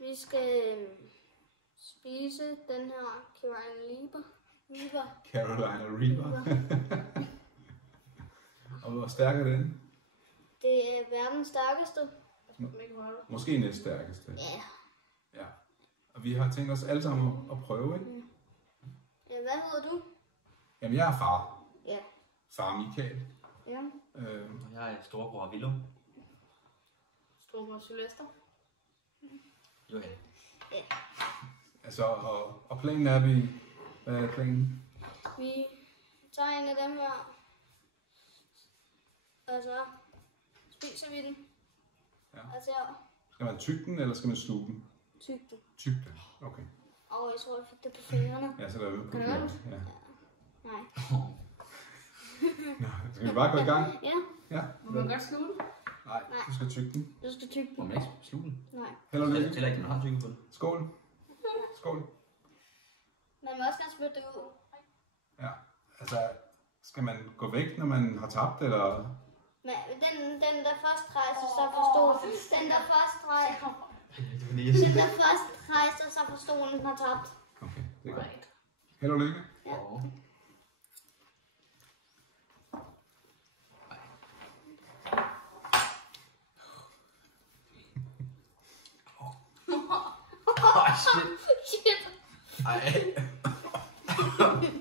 Vi skal spise den her Carolina Reaper. Carolina Reaper. Og hvor stærk er den? Det er verdens stærkeste. Måske næststærkeste. Ja. Ja. Og vi har tænkt os alle sammen at prøve, ikke? Ja, hvad hedder du? Jamen, jeg er far. Ja. Far Michael. Ja. Og jeg er storebror Willum. Storbror Sylvester. Johan. Ja. Altså, og planen er, hvad er planen? Vi tager en af dem her. Og så spiser vi den. Ja. Altså, Skal man tygge den, eller skal man sluge den? tyk den. Tygge den, okay. Og jeg tror, jeg fik det på fingrene. Ja, så der er ude på Kan du det. godt? Ja. Nej. Nå, skal vi bare gå i gang? Ja. Ja. Må man godt sluge den? Nej, du skal tygge den. Du skal tykke Må den. man ikke sluge den? Nej. Held og Det lykke. tæller ikke, når man har tykket på det. Skål. Skål. Man må også gerne spytte det ud. Ja, altså, skal man gå væk, når man har tabt, eller? Men den der først rejser sig fra stolen. Den der først rejser. Den der først rejser sig fra stolen har tabt. Okay, det er godt. Held og lykke. Ja. Åh, shit. Shit. Ej. Okay.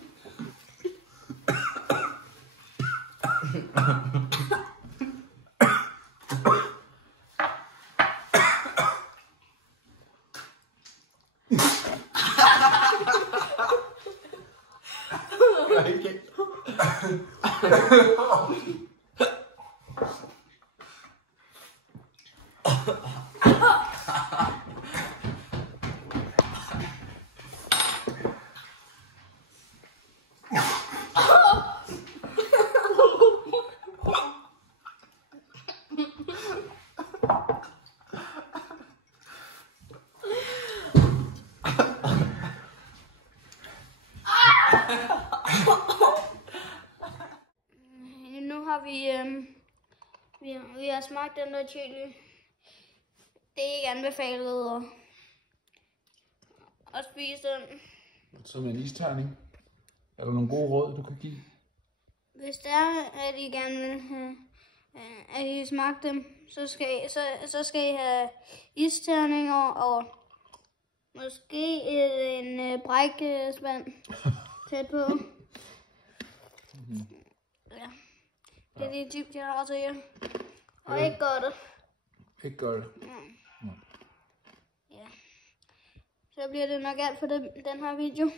Nu har vi har smagt den der chili. Det er ikke anbefalet at spise den. Så med en isterning. Er der nogle gode råd, du kan give? Hvis det er, at I gerne vil have, at I smagt dem, så skal I have isterninger og måske en brækspand tæt på. Ja. Det er de tips, jeg har til jer. Og ikke godt. Ikke godt. Ja. Så bliver det nok alt for den her video.